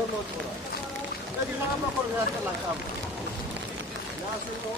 góorloo ci wala léegi la am na ko la la am yaa sunu